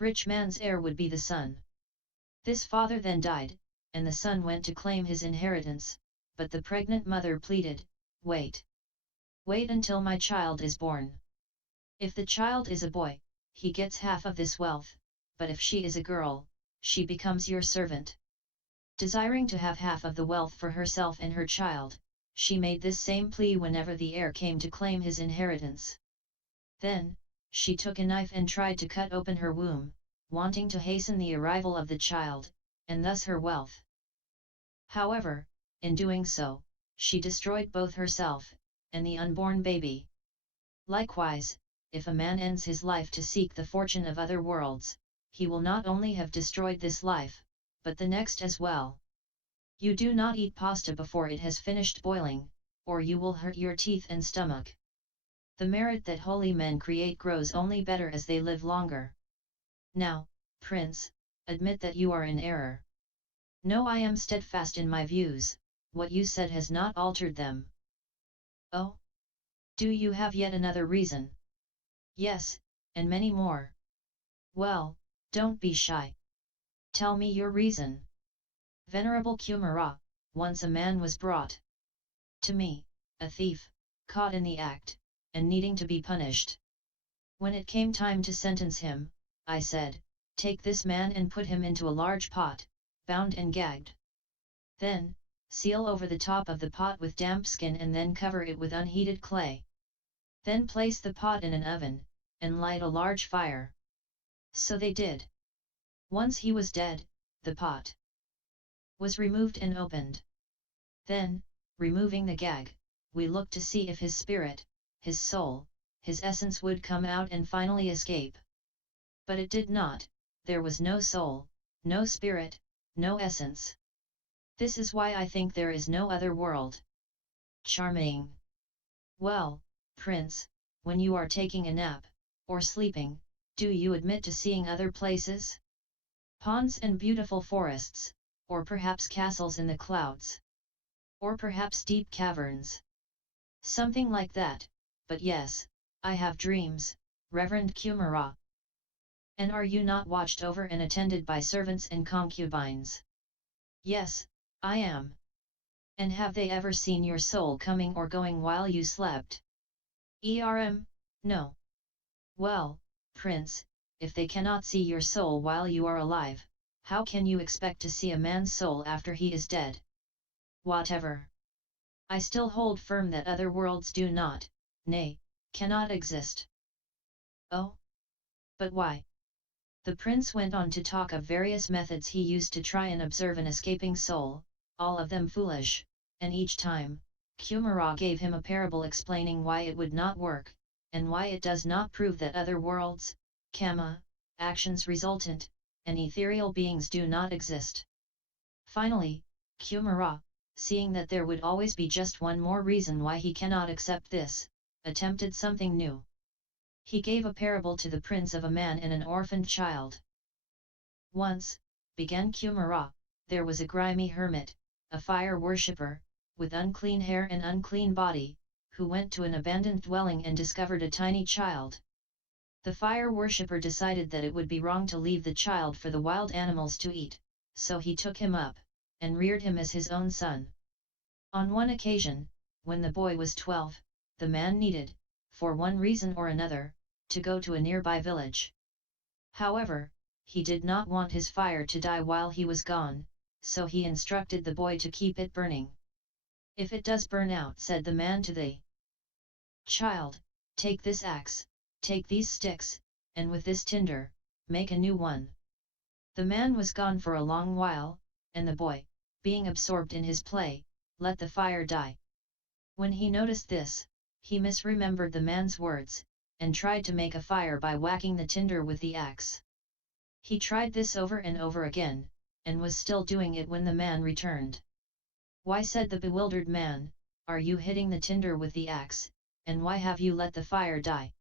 rich man's heir would be the son. This father then died, and the son went to claim his inheritance, but the pregnant mother pleaded, "Wait. Wait until my child is born. If the child is a boy, he gets half of this wealth, but if she is a girl, she becomes your servant." Desiring to have half of the wealth for herself and her child, she made this same plea whenever the heir came to claim his inheritance. Then, she took a knife and tried to cut open her womb, wanting to hasten the arrival of the child, and thus her wealth. However, in doing so, she destroyed both herself and the unborn baby. Likewise, if a man ends his life to seek the fortune of other worlds, he will not only have destroyed this life, but the next as well. You do not eat pasta before it has finished boiling, or you will hurt your teeth and stomach. The merit that holy men create grows only better as they live longer. Now, Prince, admit that you are in error. No, I am steadfast in my views, what you said has not altered them. Oh? Do you have yet another reason? Yes, and many more. Well, don't be shy. Tell me your reason. Venerable Kumara, once a man was brought to me, a thief, caught in the act, and needing to be punished. When it came time to sentence him, I said, "Take this man and put him into a large pot, bound and gagged. Then, seal over the top of the pot with damp skin and then cover it with unheated clay. Then place the pot in an oven, and light a large fire." So they did. Once he was dead, the pot was removed and opened. Then, removing the gag, we looked to see if his spirit, his soul, his essence would come out and finally escape. But it did not, there was no soul, no spirit, no essence. This is why I think there is no other world. Charming. Well, Prince, when you are taking a nap, or sleeping, do you admit to seeing other places? Ponds and beautiful forests, or perhaps castles in the clouds? Or perhaps deep caverns? Something like that, but yes, I have dreams, Reverend Kumara. And are you not watched over and attended by servants and concubines? Yes, I am. And have they ever seen your soul coming or going while you slept? No. Well, Prince, if they cannot see your soul while you are alive, how can you expect to see a man's soul after he is dead? Whatever. I still hold firm that other worlds do not, nay, cannot exist. Oh? But why? The prince went on to talk of various methods he used to try and observe an escaping soul, all of them foolish, and each time, Kumara gave him a parable explaining why it would not work, and why it does not prove that other worlds, karma, actions resultant, and ethereal beings do not exist. Finally, Kumara, seeing that there would always be just one more reason why he cannot accept this, attempted something new. He gave a parable to the prince of a man and an orphaned child. Once, began Kumara, there was a grimy hermit, a fire worshipper, with unclean hair and unclean body, who went to an abandoned dwelling and discovered a tiny child. The fire worshipper decided that it would be wrong to leave the child for the wild animals to eat, so he took him up, and reared him as his own son. On one occasion, when the boy was 12, the man needed, for one reason or another, to go to a nearby village. However, he did not want his fire to die while he was gone, so he instructed the boy to keep it burning. "If it does burn out," said the man to the child, "take this axe, take these sticks, and with this tinder, make a new one." The man was gone for a long while, and the boy, being absorbed in his play, let the fire die. When he noticed this, he misremembered the man's words, and tried to make a fire by whacking the tinder with the axe. He tried this over and over again, and was still doing it when the man returned. "Why," said the bewildered man, "are you hitting the tinder with the axe, and why have you let the fire die?"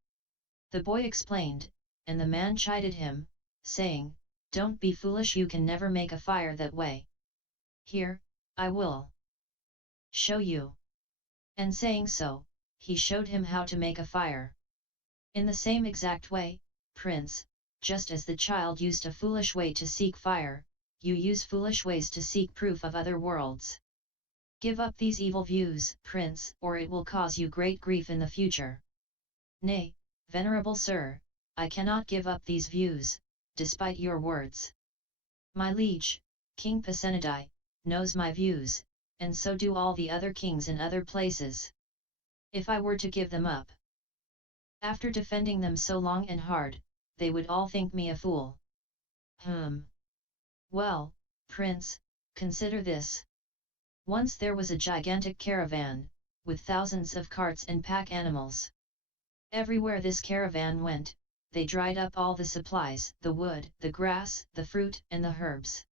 The boy explained, and the man chided him, saying, "Don't be foolish, you can never make a fire that way. Here, I will show you." And saying so, he showed him how to make a fire. In the same exact way, Prince, just as the child used a foolish way to seek fire, you use foolish ways to seek proof of other worlds. Give up these evil views, Prince, or it will cause you great grief in the future. Nay, venerable sir, I cannot give up these views, despite your words. My liege, King Pasenadi, knows my views, and so do all the other kings in other places. If I were to give them up, after defending them so long and hard, they would all think me a fool. Well, Prince, consider this. Once there was a gigantic caravan, with thousands of carts and pack animals. Everywhere this caravan went, they dried up all the supplies, the wood, the grass, the fruit, and the herbs.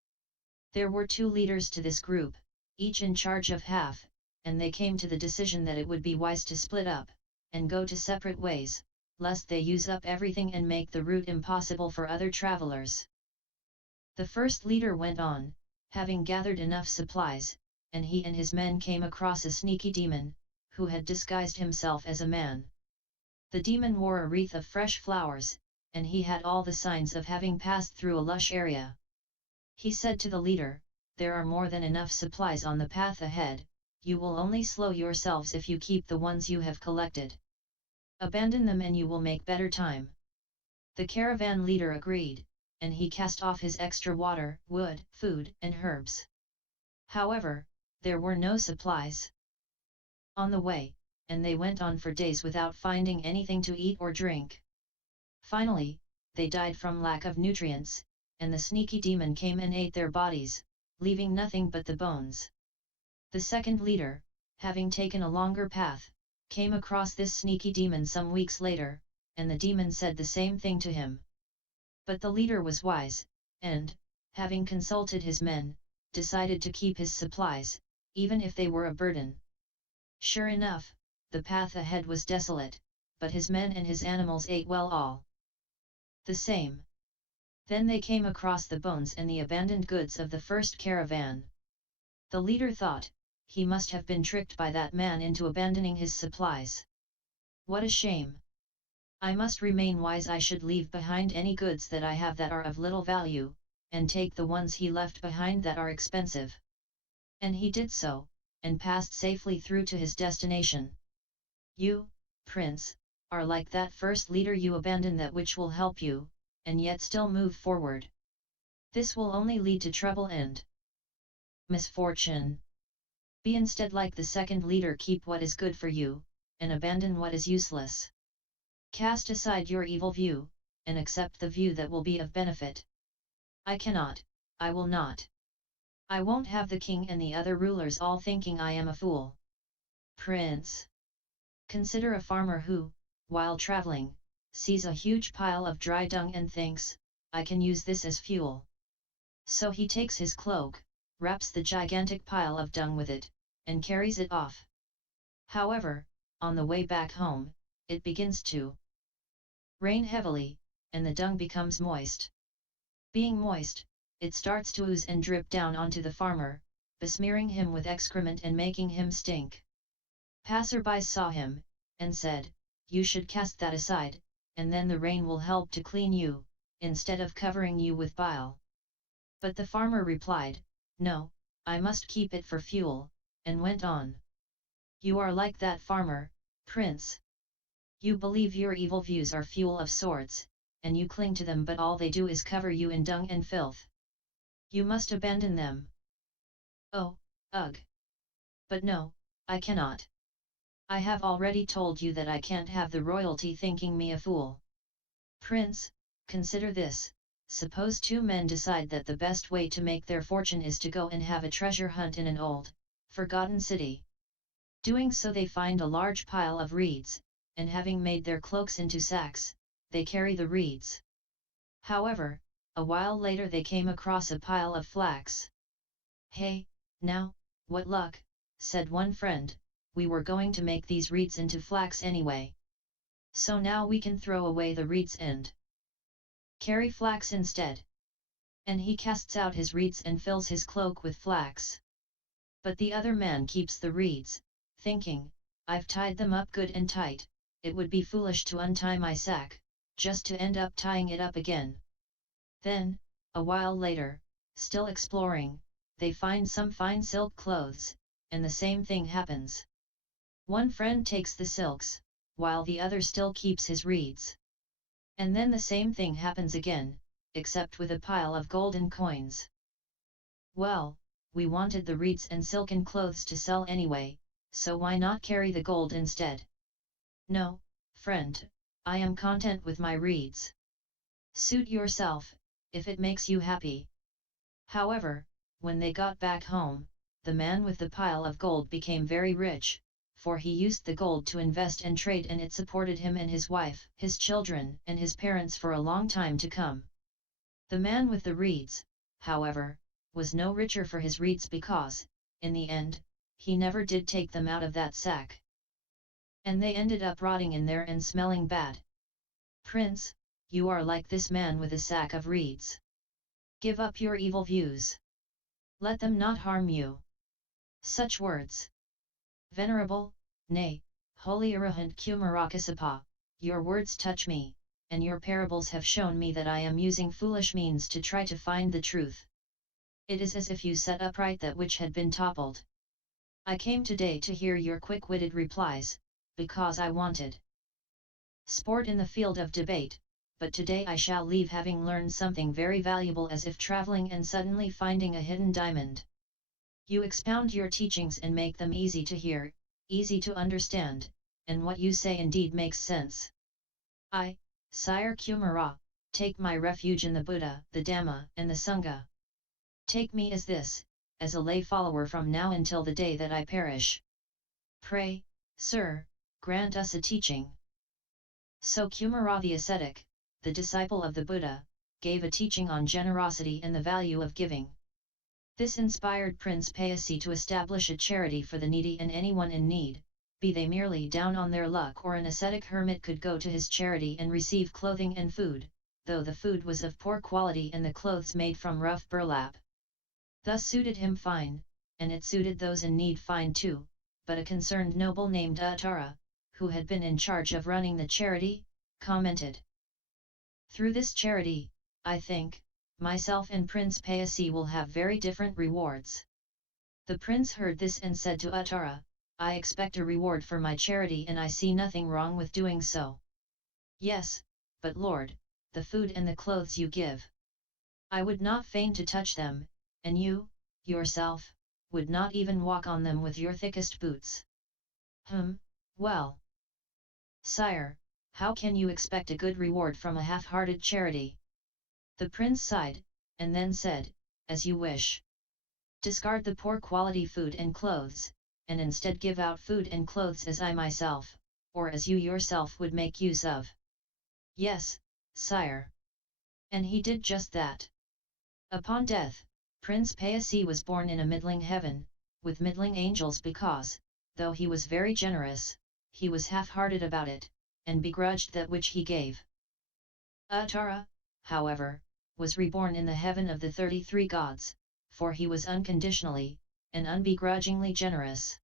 There were 2 leaders to this group, each in charge of half, and they came to the decision that it would be wise to split up, and go to separate ways, lest they use up everything and make the route impossible for other travelers. The first leader went on, having gathered enough supplies, and he and his men came across a sneaky demon, who had disguised himself as a man. The demon wore a wreath of fresh flowers, and he had all the signs of having passed through a lush area. He said to the leader, "There are more than enough supplies on the path ahead, you will only slow yourselves if you keep the ones you have collected. Abandon them and you will make better time." The caravan leader agreed, and he cast off his extra water, wood, food, and herbs. However, there were no supplies on the way, and they went on for days without finding anything to eat or drink. Finally, they died from lack of nutrients, and the sneaky demon came and ate their bodies, leaving nothing but the bones. The second leader, having taken a longer path, came across this sneaky demon some weeks later, and the demon said the same thing to him. But the leader was wise, and, having consulted his men, decided to keep his supplies, even if they were a burden. Sure enough, the path ahead was desolate, but his men and his animals ate well all the same. Then they came across the bones and the abandoned goods of the first caravan. The leader thought, he must have been tricked by that man into abandoning his supplies. What a shame! I must remain wise. I should leave behind any goods that I have that are of little value, and take the ones he left behind that are expensive. And he did so, and passed safely through to his destination. You, Prince, are like that first leader. You abandon that which will help you, and yet still move forward. This will only lead to trouble and misfortune. Be instead like the second leader. Keep what is good for you, and abandon what is useless. Cast aside your evil view, and accept the view that will be of benefit. I cannot, I will not. I won't have the king and the other rulers all thinking I am a fool. Prince. Consider a farmer who, while traveling, sees a huge pile of dry dung and thinks, I can use this as fuel. So he takes his cloak, wraps the gigantic pile of dung with it, and carries it off. However, on the way back home, it begins to rain heavily, and the dung becomes moist. Being moist, it starts to ooze and drip down onto the farmer, besmearing him with excrement and making him stink. Passerbys saw him, and said, you should cast that aside, and then the rain will help to clean you, instead of covering you with bile. But the farmer replied, no, I must keep it for fuel, and went on. You are like that farmer, Prince. You believe your evil views are fuel of sorts, and you cling to them, but all they do is cover you in dung and filth. You must abandon them. Oh, ugh! But no, I cannot. I have already told you that I can't have the royalty thinking me a fool. Prince, consider this. Suppose 2 men decide that the best way to make their fortune is to go and have a treasure hunt in an old, forgotten city. Doing so, they find a large pile of reeds, and having made their cloaks into sacks, they carry the reeds. However, a while later they came across a pile of flax. Hey, now, what luck, said one friend, we were going to make these reeds into flax anyway. So now we can throw away the reeds and carry flax instead. And he casts out his reeds and fills his cloak with flax. But the other man keeps the reeds, thinking, I've tied them up good and tight, it would be foolish to untie my sack, just to end up tying it up again. Then, a while later, still exploring, they find some fine silk clothes, and the same thing happens. One friend takes the silks, while the other still keeps his reeds. And then the same thing happens again, except with a pile of golden coins. Well, we wanted the reeds and silken clothes to sell anyway, so why not carry the gold instead? No, friend, I am content with my reeds. Suit yourself, if it makes you happy. However, when they got back home, the man with the pile of gold became very rich, for he used the gold to invest and trade, and it supported him and his wife, his children, and his parents for a long time to come. The man with the reeds, however, was no richer for his reeds because, in the end, he never did take them out of that sack. And they ended up rotting in there and smelling bad. Prince, you are like this man with a sack of reeds. Give up your evil views. Let them not harm you. Such words. Venerable, nay, Holy Arahant Kumarakasapa, your words touch me, and your parables have shown me that I am using foolish means to try to find the truth. It is as if you set upright that which had been toppled. I came today to hear your quick-witted replies, because I wanted sport in the field of debate, but today I shall leave having learned something very valuable, as if traveling and suddenly finding a hidden diamond. You expound your teachings and make them easy to hear, easy to understand, and what you say indeed makes sense. I, Sire Kumara, take my refuge in the Buddha, the Dhamma, and the Sangha. Take me as this, as a lay follower from now until the day that I perish. Pray, sir, grant us a teaching. So Kumara the Ascetic, the disciple of the Buddha, gave a teaching on generosity and the value of giving. This inspired Prince Payasi to establish a charity for the needy and anyone in need, be they merely down on their luck or an ascetic hermit could go to his charity and receive clothing and food, though the food was of poor quality and the clothes made from rough burlap. Thus suited him fine, and it suited those in need fine too, but a concerned noble named Uttara, who had been in charge of running the charity, commented. Through this charity, I think, myself and Prince Payasi will have very different rewards. The prince heard this and said to Uttara, I expect a reward for my charity and I see nothing wrong with doing so. Yes, but Lord, the food and the clothes you give. I would not feign to touch them, and you, yourself, would not even walk on them with your thickest boots. Well. Sire, how can you expect a good reward from a half-hearted charity? The prince sighed, and then said, as you wish. Discard the poor quality food and clothes, and instead give out food and clothes as I myself, or as you yourself would make use of. Yes, sire. And he did just that. Upon death, Prince Payasi was born in a middling heaven, with middling angels because, though he was very generous, he was half-hearted about it, and begrudged that which he gave. Uttara, however, was reborn in the heaven of the 33 gods, for he was unconditionally, and unbegrudgingly generous.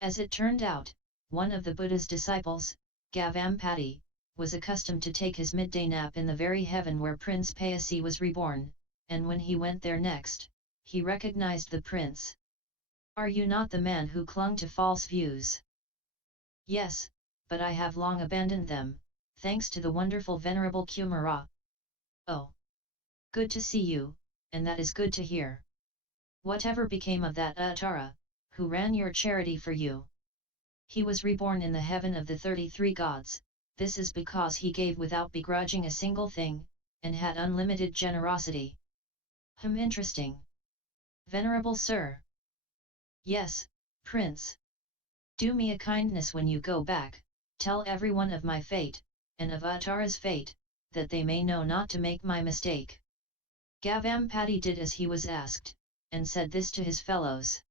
As it turned out, one of the Buddha's disciples, Gavampati, was accustomed to take his midday nap in the very heaven where Prince Payasi was reborn, and when he went there next, he recognized the prince. Are you not the man who clung to false views? Yes, but I have long abandoned them, thanks to the wonderful Venerable Kumara. Oh! Good to see you, and that is good to hear. Whatever became of that Uttara, who ran your charity for you? He was reborn in the heaven of the 33 gods, this is because he gave without begrudging a single thing, and had unlimited generosity. Interesting. Venerable sir. Yes, Prince. Do me a kindness when you go back, tell everyone of my fate, and of Uttara's fate, that they may know not to make my mistake. Gavampati did as he was asked, and said this to his fellows.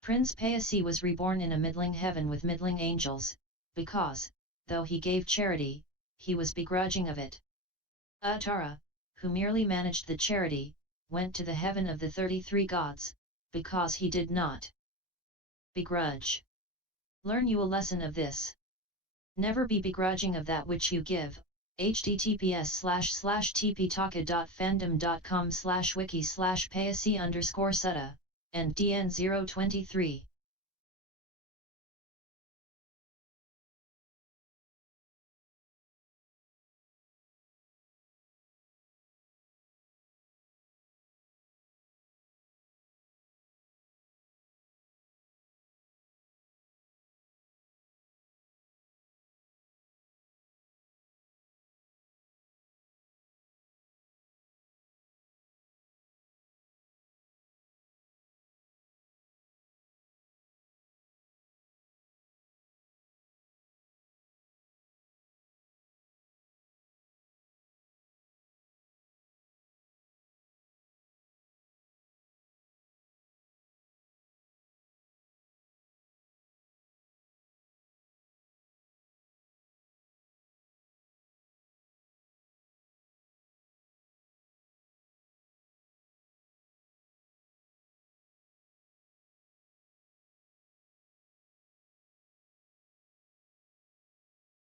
Prince Payasi was reborn in a middling heaven with middling angels, because, though he gave charity, he was begrudging of it. Uttara, who merely managed the charity, went to the heaven of the 33 gods, because he did not begrudge. Learn you a lesson of this. Never be begrudging of that which you give, https://tptaka.fandom.com/wiki/payasi_sutta, and DN023.